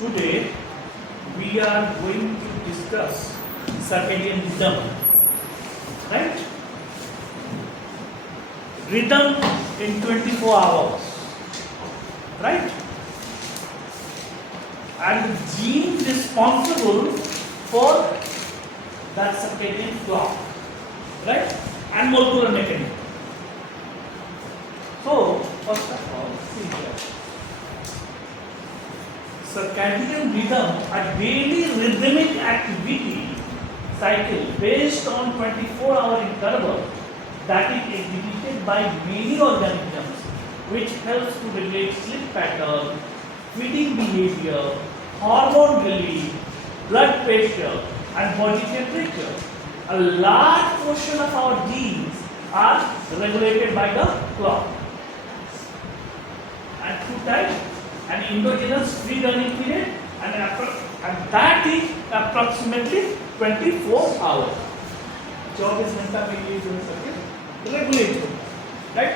Today we are going to discuss circadian rhythm, right? Rhythm in 24 hours, right? And the gene responsible for that circadian clock, right? And molecular mechanism. So, first of all, see here. Circadian rhythm, a daily rhythmic activity cycle based on 24-hour interval that is executed by many organisms, which helps to regulate sleep pattern, feeding behavior, hormone release, blood pressure, and body temperature. A large portion of our genes are regulated by the clock. And two types, an endogenous free running period and that is approximately 24 hours. 24 घंटा में ये जो है regulate हो, right?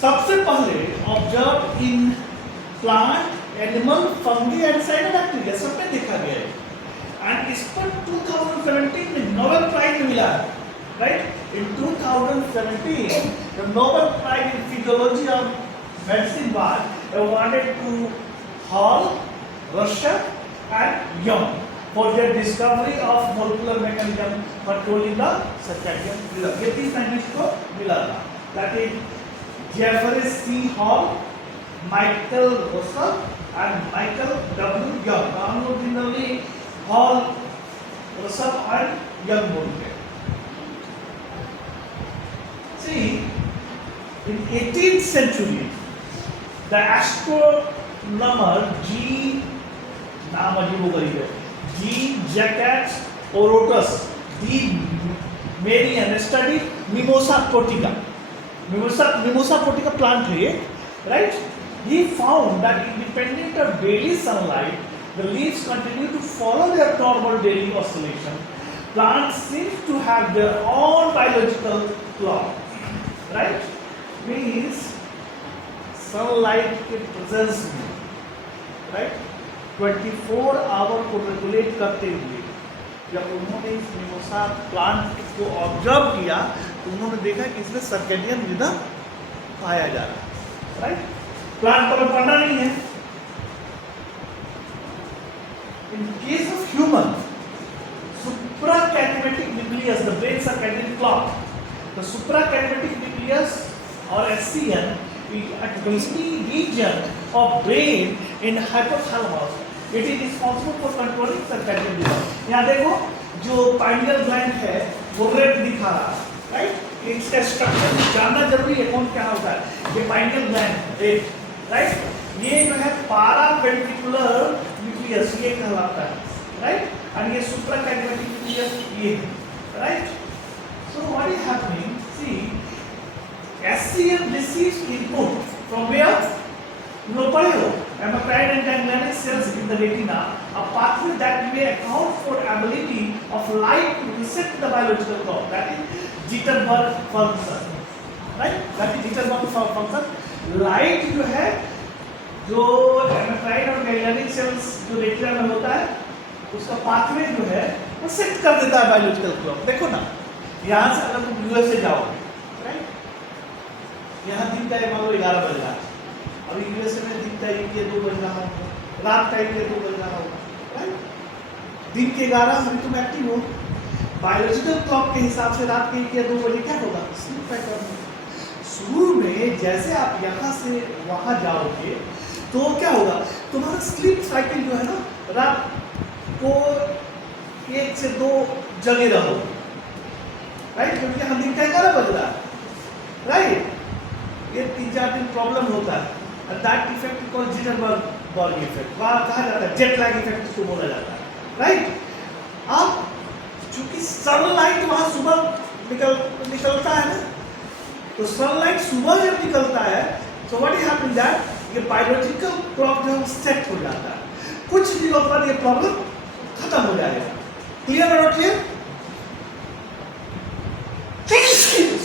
सबसे पहले observe in plant, animal, fungi and cyanobacteria सब में देखा गया है एंड इस पर 2017 में नोबेल प्राइज मिला है, right? In 2017 the Nobel prize in physiology of medicine was awarded to Hall, Russia and Young for their discovery of molecular mechanism controlling the circadian rhythm. ये तीन साइंटिस्ट को मिला था. That is Jeffrey C. Hall, Michael Russell and Michael W. Young. Originally Hall, Russell and Young बोलते. See, in 18th century, the astronomer G. Jacques Orotus D. Marian studied Mimosa pudica. Mimosa pudica plant है, right? He found that independent of daily sunlight, the leaves continue to follow their normal daily oscillation. Plants seem to have their own biological clock, right? Means sunlight के presence में, right? 24 our को regulate करते हुए जब उन्होंने इस mimosa plant को observe किया तो उन्होंने देखा कि इसमें सर्केडियन रिदम पाया जा रहा है, राइट? प्लांट पर पढ़ना नहीं है. In case of human, suprachiasmatic nucleus, the brain circadian clock, the suprachiasmatic nucleus or SCN is a tiny region of brain in hypothalamus. It is responsible for controlling circadian rhythm. यहाँ देखो जो pineal gland है वो red दिखा रहा है, right? इसका structure जानना जरूरी है. कौन क्या होता है? ये पाइनियल ग्लैंड रेड, राइट? ये जो है पारावेंट्रिकुलर न्यूक्लियस ये कहलाता है, राइट? और ये सुप्राकैस्मेटिक न्यूक्लियस ये है, right? So what is happening? See, SCN receives input from where? Nucleo, amacrine and ganglionic cells in the retina, a pathway that may account for ability of light to reset the biological clock. That is Jitterbug function, right? That is Jitterbug function. Light जो है, जो amacrine और ganglionic cells जो retina में होता है, उसका pathway जो है वो सेट कर देता है बायोलॉजिकल क्लॉक. देखो ना, यहाँ से अगर तुम यूएस से जाओगे, राइट? यहाँ दिन का मान लो 11 बज रहा है, और यूएस में दिखता है कि 2 बज रहा होगा, रात टाइम के 2 बज रहा होगा, राइट? दिन के 11 अभी तुम एक्टिव हो, बायोलॉजिकल क्लॉक के हिसाब से रात के 2 बजे क्या होगा? Sleep pattern. शुरू में जैसे आप यहाँ से वहाँ जाओगे तो क्या होगा? तुम्हारा स्लीप साइकिल जो है ना, रात को 1 से 2 जगे रहोगे, राइट? क्योंकि हम दिन का 11 बज रहा है, राइट? ये 3-4 दिन प्रॉब्लम होता है. And that effect is called Jitterbug body effect. वहाँ कहा जाता है जेट लैग इफेक्ट इसको बोला जाता है, राइट? अब चूंकि सनलाइट वहाँ सुबह निकलता है ना, तो सनलाइट सुबह जब निकलता है तो व्हाट इज हैपनिंग दैट ये बायोलॉजिकल क्लॉक जो है सेट हो जाता है. कुछ दिनों पर ये प्रॉब्लम खत्म हो जाएगा. क्लियर और clear?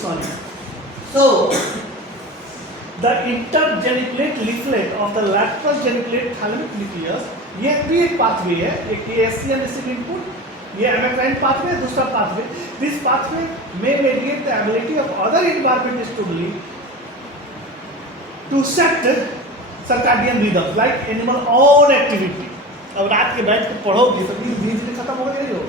Sorry. So the intergeniculate leaflet of the lateral geniculate thalamic nucleus, ये भी एक pathway है, एक ASCN receive input, ये endocrine pathway, दूसरा pathway. This pathway may mediate the ability of other environment stimuli to set circadian rhythm like animal own activity. अब रात के बैठ के पढ़ोगे तो धीरे धीरे खत्म हो गई हो.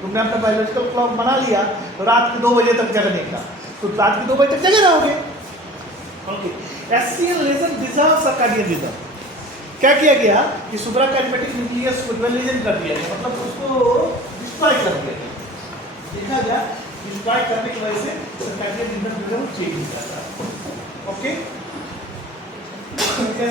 तुमने अपना बायोलॉजिकल क्लॉक बना लिया तो रात के 2 बजे तक जगने का, तो रात के 2 बजे तक जगे रहोगे. Okay, SCN lesion deserve circadian rhythm. क्या किया गया कि सुप्राकैरियोटिक न्यूक्लियस को डिवीजन कर दिया गया, मतलब उसको डिस्ट्रॉय कर दिया गया. देखा गया डिस्ट्रॉय करने की वजह से सर्काडियन रिदम चेंज हो जाता है. Okay,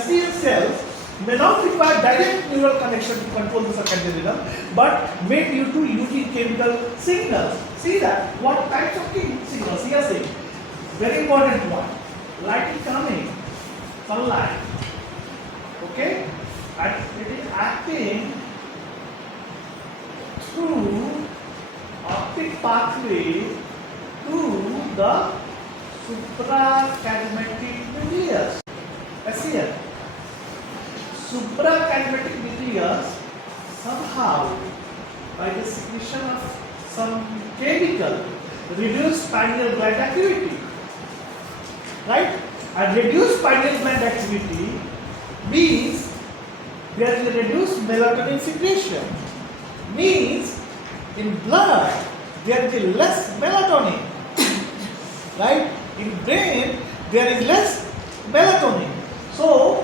SCN cells may not require direct neural connection to control the circadian rhythm, but may due to using chemical signals. See that what types of signals? Here say very important one. Light is coming, sunlight. Okay, and it is acting through optic pathway to the suprachiasmatic nucleus. SCN. Suprachiasmatic nucleus somehow by the secretion of some chemical reduce pineal gland activity, right? And reduced pineal gland activity means there is a reduced melatonin secretion, means in blood there is less melatonin, right? In brain there is less melatonin. So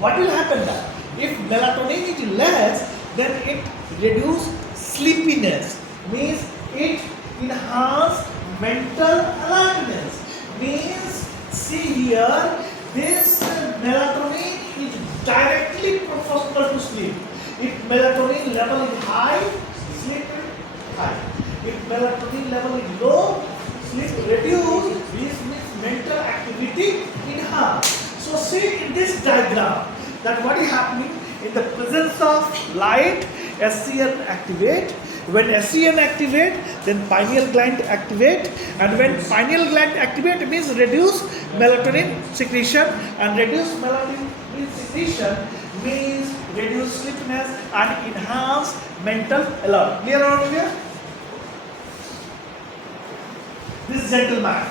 what will happen then? If melatonin is less, then it reduce sleepiness, means it enhance mental alertness. Means see here, this melatonin is directly proportional to sleep. If melatonin level is high, sleep is high. If melatonin level is low, sleep reduced. This means mental activity enhanced. So see in this diagram that what is happening in the presence of light, SCN activate. When SCN activate, then pineal gland activate, and when pineal gland activate means reduce melatonin secretion, and reduce melatonin secretion means reduce sleepiness and enhance mental alert. Clear out here? This gentleman,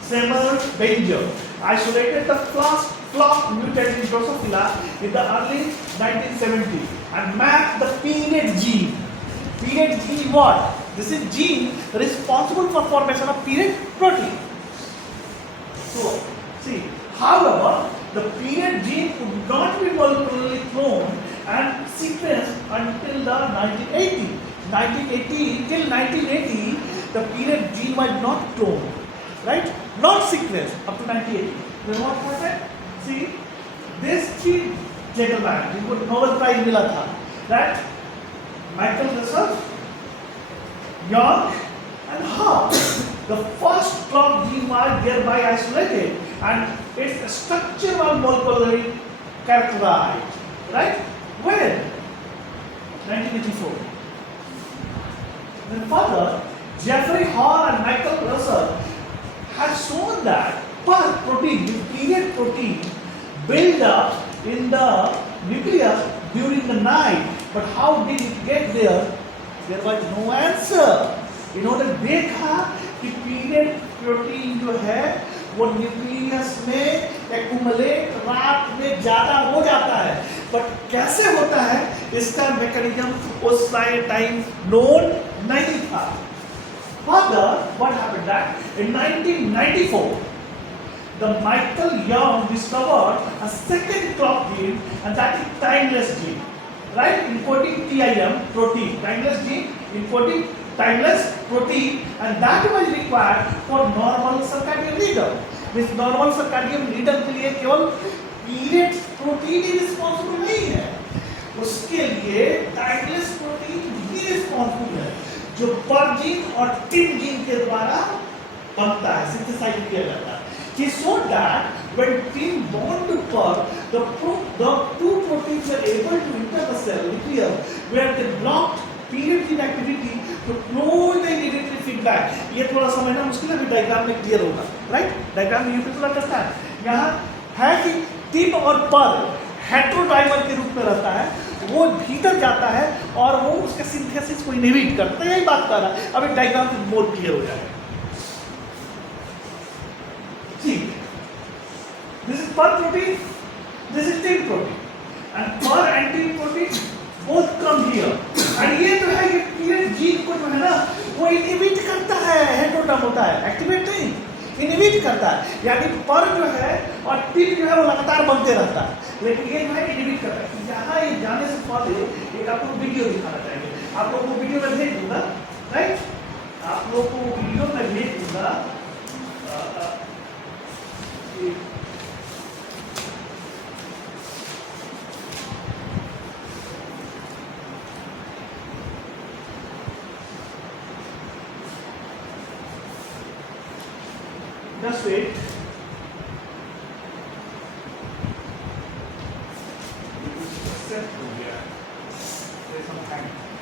Samuel Banger, isolated the flock mutated Drosophila in the early 1970s and mapped the period gene. Period gene what? This is gene responsible for formation of period protein. So, see, however, the period gene could not be molecularly cloned and sequenced until the 1980. Till 1980, the period gene was not cloned. Right? Not sequenced up to 1980. Then what happened? See, this 3 gentlemen, जिनको Nobel Prize मिला था, right? Michael Russell, Young, and Hall. The first clock gene was thereby isolated, and its structure was molecularly characterized. Right? When? 1984. Then further, Jeffrey Hall and Michael Russell has shown that protein, period protein, build up in the nucleus during the night. But how did it get there? There was no answer. इन्होंने देखा कि period protein जो है वो nucleus में accumulate रात में ज़्यादा हो जाता है. बट कैसे होता है इसका मैकेनिज्म उस टाइम नोन नहीं था. Further, what happened that in 1994, the Michael Young discovered a second clock gene, and that is timeless gene, right? Encoding TIM protein, timeless gene encoding timeless protein, and that was required for normal circadian rhythm. This normal circadian rhythm के लिए केवल period protein ही responsible नहीं है, उसके लिए timeless protein भी responsible है, जो पर जीन और टिन जीन के द्वारा बनता है, सिंथेसाइज किया जाता है. He showed that when tin bound to per, the two proteins are able to enter the cell nucleus where they blocked period gene activity to close the inhibitory feedback. ये थोड़ा समझना मुश्किल है, डायग्राम में clear होगा. Right, diagram you people understand. यहाँ है कि टिप और पर हेटेरोडाइमर के रूप में रहता है, वो भीतर जाता है और वो उसके सिंथेसिस को इनहिबिट करता है, यही बात कर रहा है। अभी डायग्राम से मोर क्लियर हो जाएगा। ठीक, this is per protein, this is tip protein, and per and tip protein both come here, and ये जो है ये जीन को जो है ना वो इनहिबिट करता है, हेटेरोडाइम होता है, एक्टिवेट नहीं, इनहिबिट करता है। यानी पर जो है और टिप जो है वो लगातार बनते रहता है, लेकिन ये जो है इनहिबिट करता है। यहाँ ये जाने से पहले एक आपको वीडियो दिखाना चाहिए, आप लोगों को वीडियो में भेज दूंगा, राइट, आप लोगों को वीडियो में भेज दूंगा। Just wait.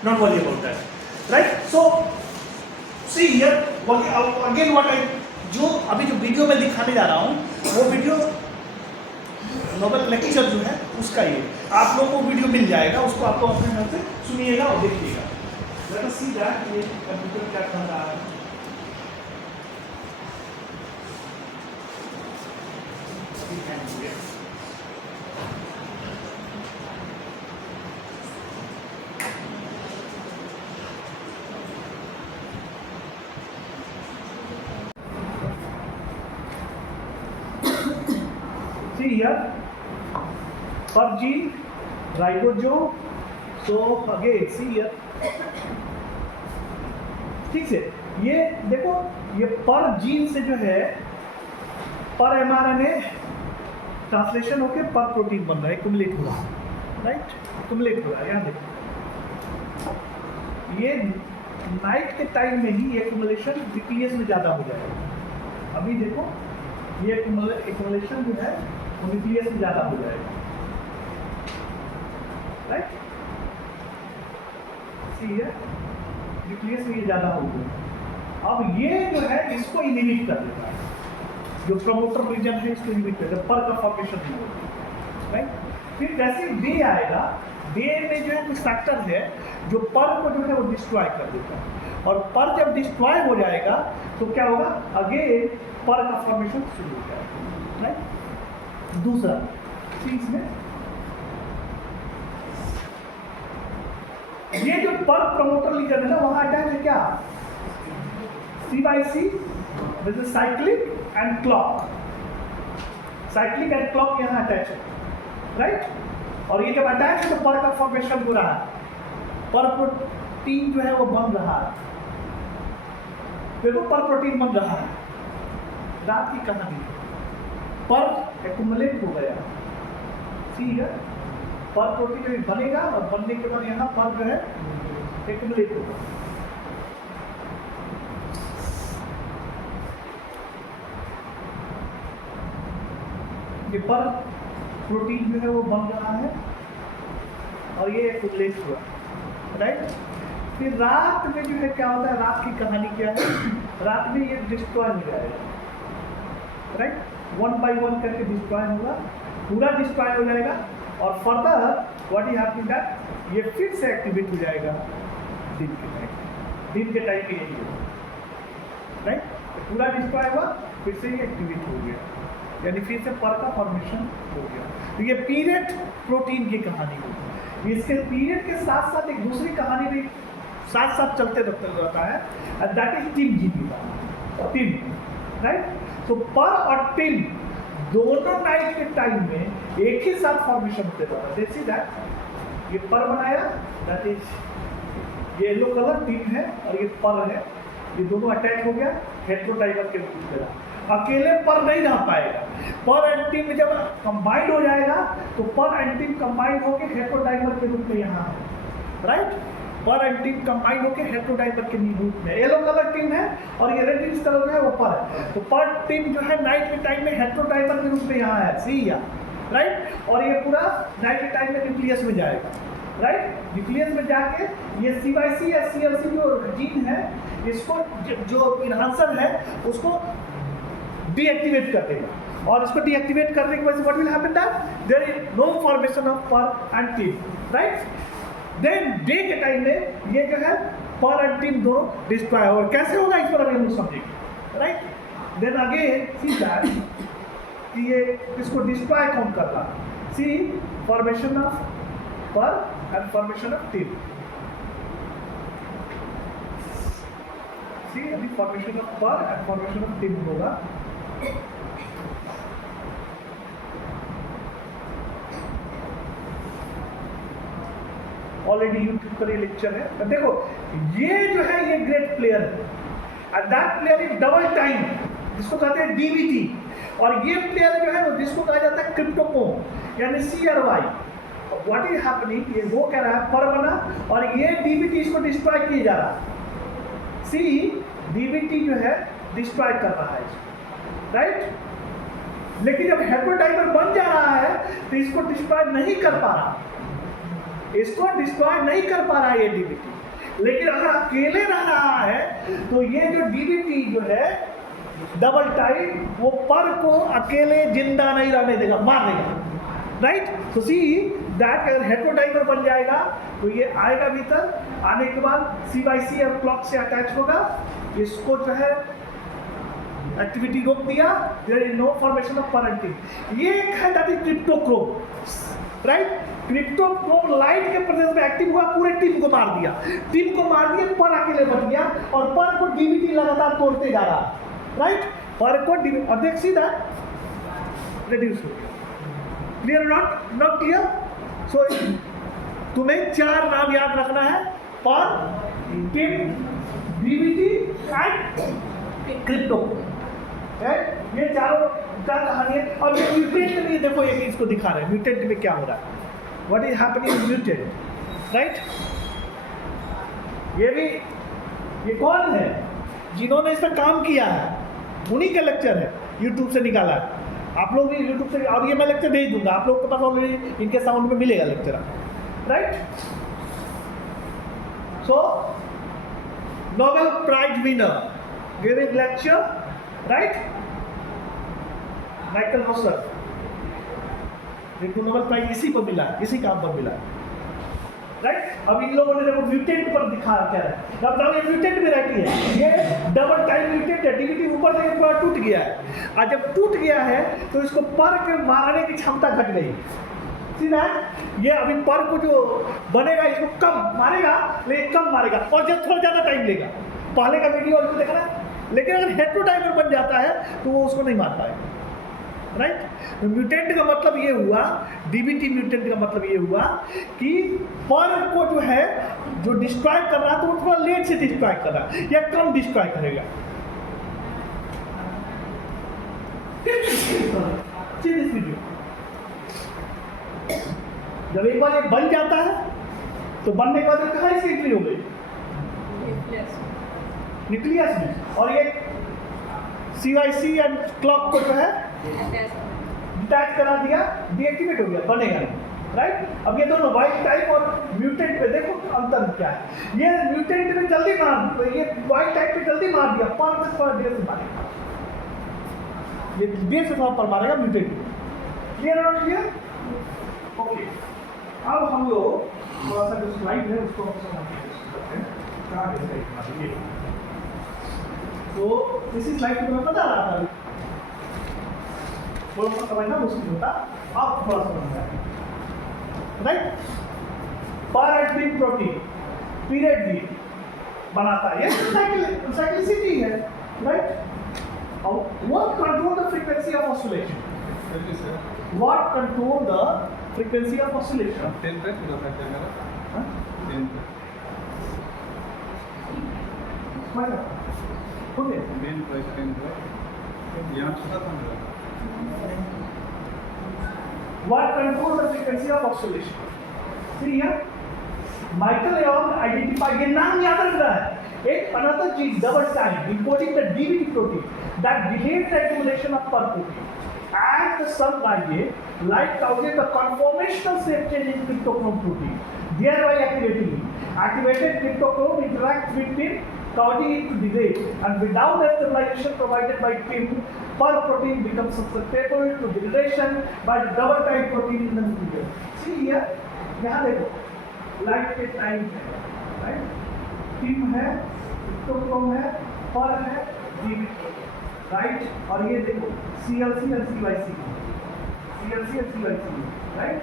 Not worry about that, right? So see here again what I जो अभी जो वीडियो में दिखाने जा रहा हूँ वो वीडियो नोबल लेक्चर जो है उसका ये आप लोगों को वीडियो मिल जाएगा, उसको आप लोग अपने घर से सुनिएगा और देखिएगा। Let us see that ये कंप्यूटर क्या कर रहा है। See here, per gene, ribosome. So again, see here. ठीक से ये देखो, ये पर जीन से जो है पर mRNA ट्रांसलेशन होके पर प्रोटीन बन रहा है, एक्युमुलेट हुआ, राइट, एक्युमुलेट हुआ। यहाँ देखो, ये नाइट के टाइम में ही एक्युमुलेशन न्यूक्लियस में ज़्यादा हो जाएगा। अभी देखो ये एक्युमुलेशन जो है वो न्यूक्लियस में ज़्यादा हो जाएगा, राइट, न्यूक्लियस में ये ज़्यादा हो गया। अब ये जो है इसको इनहिबिट कर देता है, जो प्रमोटर रीजन है इसको इनहिबिट कर देता है, पर का फॉर्मेशन नहीं होता, राइट। फिर जैसे डे आएगा, डे में जो है कुछ फैक्टर है जो पर को जो है वो डिस्ट्रॉय कर देता है, और पर जब डिस्ट्रॉय हो जाएगा तो क्या होगा, अगेन पर का फॉर्मेशन शुरू हो जाएगा, राइट। दूसरा चीज में ये जो पर प्रमोटर लीजन है ना, वहां अटैच है क्या, C/C, this is cyclic and clock, cyclic and clock यहाँ अटैच है, राइट। और ये जब अटैच है तो पर का फॉर्मेशन हो रहा है, पर प्रोटीन जो है वो बन रहा है, देखो पर प्रोटीन बन रहा है। रात की कहानी, पर एक्युमुलेट हो गया, ठीक है, पर प्रोटीन भी बनेगा और बनने के बाद यहाँ पर जो है एक्युमुलेट होगा। ये पर प्रोटीन जो है वो बन रहा है और ये एक्युमुलेट हुआ, राइट। फिर रात में जो है क्या होता है, रात की कहानी क्या है, रात में ये डिस्ट्रॉय हो जाएगा, राइट, 1 by 1 करके डिस्ट्रॉय होगा, पूरा डिस्ट्रॉय हो जाएगा। और further what you have to do, ये फिर से एक्टिवेट हो जाएगा दिन के टाइम, दिन के टाइम पे यही होगा, राइट। तो पूरा डिस्ट्रॉय हुआ, फिर से ये एक्टिवेट हो गया, यानी फिर से पर का फॉर्मेशन हो गया। तो ये पीरियड प्रोटीन की कहानी होगी। इसके पीरियड के साथ साथ एक दूसरी कहानी भी साथ साथ चलते रहता है, and that is tim gene का टिम, राइट। तो पर और टिम दोनों नाइट के टाइम में एक ही साथ फॉर्मेशन होते रहता है। सी दैट ये पर बनाया, दैट इज ये येलो कलर टिम है और ये पर है, ये दोनों अटैच हो गया, हेटेरोडाइमर के रूप में रहा। अकेले पर नहीं रह पाएगा, पर एंड टिम जब कंबाइंड हो जाएगा तो पर एंड टिम कंबाइंड होकर हेटेरोडाइमर के रूप में यहाँ है, राइट। पर एंड टिम कंबाइंड होकर हेटेरोडाइमर के रूप में, येलो कलर टिम है और ये रेड कलर है वो पर है। तो पर टिम जो है नाइट के टाइम में हेटेरोडाइमर के रूप में यहाँ है, सी या, राइट। और ये पूरा नाइट के टाइम में न्यूक्लियस में जाएगा, राइट। न्यूक्लियस में जाके ये C/C या CLC जो जीन है, इसको जो इन्हांसर है उसको डीएक्टिवेट कर देगा, और इसको डीएक्टिवेट करने की वजह से what will happen that there is no formation of per and tin, right. Then day के टाइम में ये जो है पर एंड टिन दोनों डिस्ट्रॉय होगा। कैसे होगा इस पर अभी हम समझेंगे, right. Then again see that कि ये इसको डिस्ट्रॉय कौन कर रहा है, see formation of per and formation of tim. See अभी formation of per and formation of tim होगा। ऑलरेडी यूट्यूब पर ये लेक्चर है, तो देखो ये जो है ये ग्रेट प्लेयर है, and that player is double time जिसको कहते हैं डीबीटी, और ये प्लेयर जो है वो जिसको कहा जाता है क्रिप्टोकोम यानी CRY। व्हाट इज हैपनिंग, ये वो कह रहा है पर बना और ये डीबीटी इसको डिस्ट्रॉय किया जा रहा है। सी डीबीटी जो है डिस्ट्रॉय कर रहा है इसको, राइट। लेकिन जब हेटेरोडाइमर बन जा रहा है तो इसको डिस्ट्रॉय नहीं कर पा रहा, इसको डिस्ट्रॉय नहीं कर पा रहा है ये डीबीटी। लेकिन अगर अकेले रह रहा है तो ये जो डीबीटी जो है डबल टाइम वो पर को अकेले जिंदा नहीं रहने देगा, मार देगा, राइट। तो सी दैट अगर हेटेरोडाइमर बन जाएगा तो ये आएगा भीतर, आने के बाद CYC और क्लॉक से अटैच होगा, इसको जो है एक्टिविटी रोक दिया, there is no formation of per and tim. ये एक है that is cryptochrome, right. Cryptochrome light के प्रेजेंस में एक्टिव हुआ, पूरे टीम को मार दिया, टीम को मार दिया, पर अकेले बच गया और पर को डीबीटी लगातार तोड़ते जा रहा, राइट। पर को और देख सीधा रिड्यूस हो गया। Clear not clear? सो तुम्हें 4 नाम याद रखना है, पर, टिन, डीबीटी एंड क्रिप्टोक्रोम, ये चारों क्या कहानी है। और ये म्यूटेंट में देखो ये इसको दिखा रहे हैं, म्यूटेंट में क्या हो रहा है, what is happening in mutant, right. ये कौन है जिन्होंने इस पर काम किया है, उन्हीं का लेक्चर है, यूट्यूब से निकाला है। आप लोग भी यूट्यूब से, और ये मैं लेक्चर भेज दूंगा आप लोग के पास, ऑलरेडी इनके साउंड में मिलेगा lecture, right. So Nobel prize winner giving lecture, right, Michael Rosbash, Nobel prize इसी पर मिला, इसी काम पर मिला, राइट। अब इन लोगों ने देखो म्यूटेंट पर दिखा क्या है, मतलब ये म्यूटेंट में रहती है, ये डबल टाइम म्यूटेंट है, डीबीटी ऊपर से पूरा टूट गया है, और जब टूट गया है तो इसको पर के मारने की क्षमता घट गई। सीधा ये अभी पर को जो बनेगा इसको कम मारेगा, लेकिन कम मारेगा, और जब थोड़ा ज़्यादा टाइम लेगा। पहले का वीडियो और देखना, लेकिन अगर हेटेरोडाइमर बन जाता है तो वो उसको नहीं मार पाएगा, राइट। तो म्यूटेंट का मतलब ये हुआ, डीबीटी म्यूटेंट का मतलब ये हुआ कि पर को जो है जो डिस्ट्रॉय कर रहा है तो वो थोड़ा लेट से डिस्ट्रॉय कर रहा है या कम डिस्ट्रॉय करेगा। वीडियो जब एक बार ये बन जाता है तो बनने के बाद कहाँ इसकी एंट्री हो गई, न्यूक्लियस में, और ये CYC एंड क्लॉक को जो है डिटैच करा दिया, डीएक्टिवेट हो गया, बनेगा नहीं, राइट। अब ये दोनों वाइल्ड टाइप और म्यूटेंट में देखो अंतर क्या है। ये म्यूटेंट में जल्दी मार, तो ये वाइल्ड टाइप में जल्दी मार दिया, पर में थोड़ा देर से मारेगा, ये देर से थोड़ा पर मारेगा म्यूटेंट में। क्लियर और क्लियर? ओके, अब हम लोग थोड़ा सा जो स्लाइड है उसको कहाँ है, तो इसी स्लाइड को मैं बता रहा था, थोड़ा सा समझना मुश्किल होता, आप थोड़ा समझ जाए, राइट। पर एंड टिन प्रोटीन पीरियड भी बनाता है, ये साइक्लिसिटी है, राइट। और what control the frequency of oscillation, what control the frequency of oscillation, 10 पे पूरा फैक्टर मेरा 10 पे ओके, 10 पे यहाँ छोटा था मेरा। What controls the frequency of oscillation? See here, Michael Leon identified, ये नाम याद रख रहा है, एक another gene double time encoding the DBT protein that delayed the accumulation of per protein. As the sun rises, light causes the conformational shape change in cryptochrome protein, thereby activated cryptochrome interacts with the causing it to degrade, and without the stabilization provided by PIM, per protein becomes susceptible to degradation by the double type protein in the nucleus. See here, यहाँ देखो light के time है, right, PIM है, हिस्टोक्रोम है, पर है, DBT, right, और ये देखो CLC और CYC, CLC और CYC, राइट,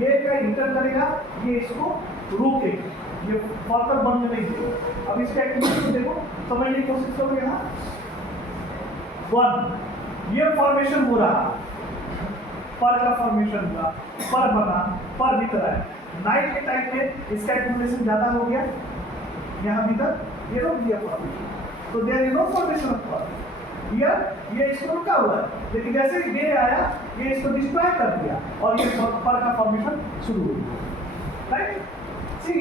ये क्या इंटर करेगा, ये इसको रोकेगा, ये फर्दर बनने नहीं देगा। अब इसका एक्टिविटी देखो, समझने की कोशिश करो। यहाँ 1 ये फॉर्मेशन हो रहा, पर का फॉर्मेशन हुआ, पर बना, पर भीतर है। नाइट के टाइम में इसका एक्टिवेशन ज्यादा हो गया, यहाँ भीतर ये रोक दिया फॉर्मेशन, तो there is no formation of per. ये इसको रुका हुआ है, लेकिन जैसे ही डे आया ये इसको डिस्ट्रॉय कर दिया और ये पर का फॉर्मेशन शुरू हो गया, राइट। सी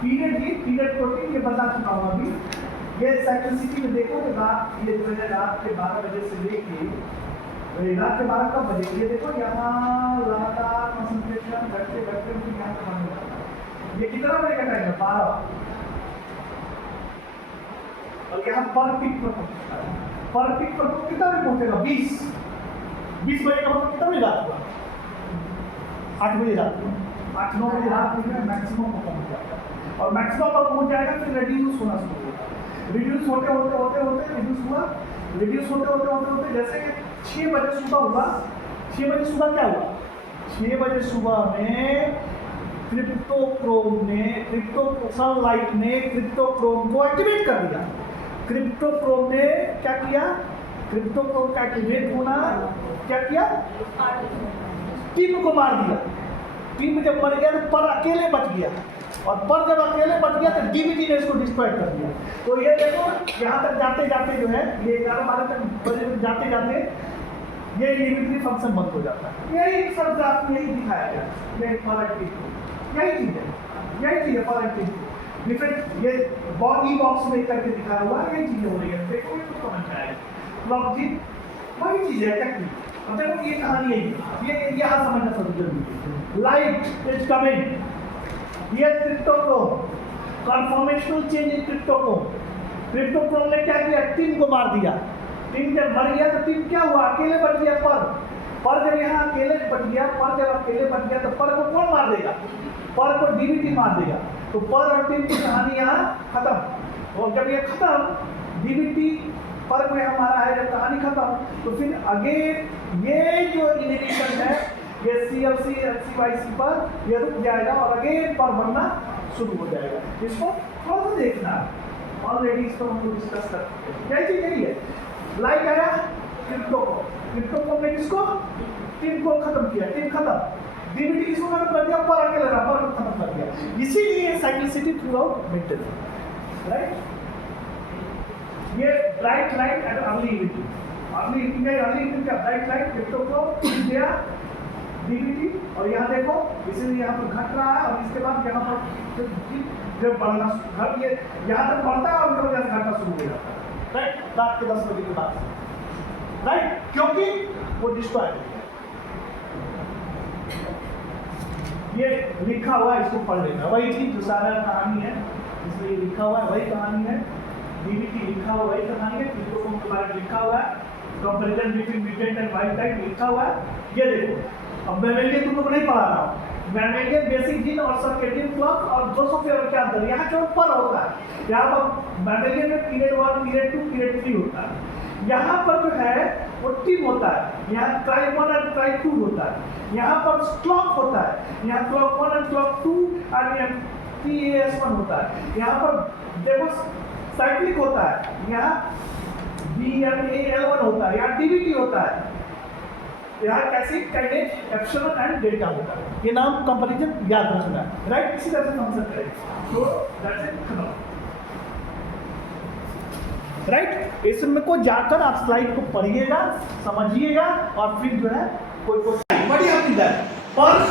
पीरियड प्रोटीन के बता चुका हूँ अभी। ये साइक्लिसिटी में देखो कि ये जो है रात के 12 बजे से लेके रात के 12 कब बजे, ये देखो यहाँ लगातार कंसंट्रेशन घटते घटते यहाँ तक आने वाला है। ये कितना बजे का टाइम है, 12, और यहाँ पर पीक पर पहुँचता है। पर पीक पर कितना बजे पहुँचेगा, 20 बजे का मतलब कितना बजे रात को, 8 बजे रात को, 8-9 बजे रात में मैक्सिमम पर पहुँच जाता है, और मैक्सिमम पर पहुँच जाएगा फिर रिड्यूस होना शुरू होगा। रिड्यूस होते होते जैसे 6 बजे सुबह हुआ, 6 बजे सुबह क्या हुआ, 6 बजे सुबह में सनलाइट ने क्रिप्टोक्रोम को एक्टिवेट कर दिया। क्रिप्टोक्रोम ने क्या किया, क्रिप्टोक्रोम का एक्टिवेट होना क्या किया, टीम को मार दिया। टीम जब मर गया तो पर अकेले बच गया, और पर जब अकेले बच गया तो डीबीटी ने इसको डिस्ट्रॉय कर दिया। तो ये देखो यहाँ तक जाते जाते जो है ये 11-12 तक जाते जाते ये इनहिबिटरी फंक्शन बंद हो जाता है। यही सब ग्राफ में यही दिखाया गया, ये फॉरवर्ड यही चीज है फॉरवर्ड डिफरेंट, ये बॉडी बॉक्स में करके दिखाया हुआ है, यही चीजें हो रही है। देखो ये तो समझ में आएगा, लॉजिक वही चीज है टेक्निक। अब देखो ये कहानी है, ये यहाँ समझना सबसे जरूरी है। लाइट इज कमिंग, ये cryptochrome, conformational change in cryptochrome. Cryptochrome ने क्या किया, टीम को मार दिया। टीम जब मर गया तो टीम क्या हुआ, अकेले बच गया पर जब यहाँ अकेले बच गया, पर जब अकेले बच गया तो पर को कौन मार देगा, पर को डीबीटी मार देगा। तो पर और टीम की कहानी यहाँ खत्म, और जब ये खत्म डीबीटी पर को यहाँ मारा है, जब कहानी खत्म तो फिर अगेन ये जो इनहिबिशन है ये CLC CYC पर ये रुक जाएगा और अगेन पर बनना शुरू हो जाएगा। इसको थोड़ा सा देखना, ऑलरेडी इसको हम लोग डिस्कस कर चुके हैं। क्या चीज यही है, लाइट आया क्रिप्टोक्रोम ने किसको, टीम को खत्म किया, टीम खत्म, डीबीटी किसको खत्म कर दिया, पर अकेले रहा, पर को खत्म कर दिया। इसीलिए cyclicity throughout maintain, right. ये bright light and early evening का ब्राइट लाइट क्रिप्टोक्रोम गया डीबीटी, और यहाँ देखो इसीलिए यहाँ पर घट रहा है, और इसके बाद यहाँ पर जब बढ़ना घट, ये यहाँ तक बढ़ता है और उसके बाद घटना शुरू हो जाता है, राइट, रात के 10 बजे के बाद, राइट, क्योंकि वो डिस्ट्रॉय। ये लिखा हुआ है, इसको पढ़ लेना, वही चीज जो सारा कहानी है, इसलिए लिखा हुआ है वही कहानी है। डीबीटी लिखा हुआ वही कहानी है, क्रिप्टोक्रोम के बारे में लिखा हुआ है, comparison between mutant and wild type लिखा हुआ है। ये देखो, अब मैमेलियन तुम लोग नहीं पढ़ा रहा हूँ, मैमेलियन बेसिक जीन और सर्केडियन क्लॉक और ड्रोसोफिला के अंदर यहाँ केवल पर होता है। यहाँ पर मैमेलियन में पीरियड 1, पीरियड 2, पीरियड 3 होता है। यहाँ पर जो है वो टीम होता है, यहाँ ट्राई 1 और ट्राई 2 होता है। यहाँ पर क्लॉक होता है, यहाँ क्लॉक 1 और क्लॉक 2 और यहाँ TAS1 होता है। यहाँ पर देखो साइक्लिक होता है, यहाँ BMAL1 होता है, यहाँ DBT होता है, यहाँ कैसिक काइनेज एप्सिलॉन एंड डेल्टा होता है। ये नाम कंपैरिजन याद रखना है, राइट, इसी तरह से फंक्शन करेंगे। तो दैट्स इट, खत्म, राइट। इसमें को जाकर आप स्लाइड को पढ़िएगा, समझिएगा, और फिर जो है कोई बड़ी अपनी पर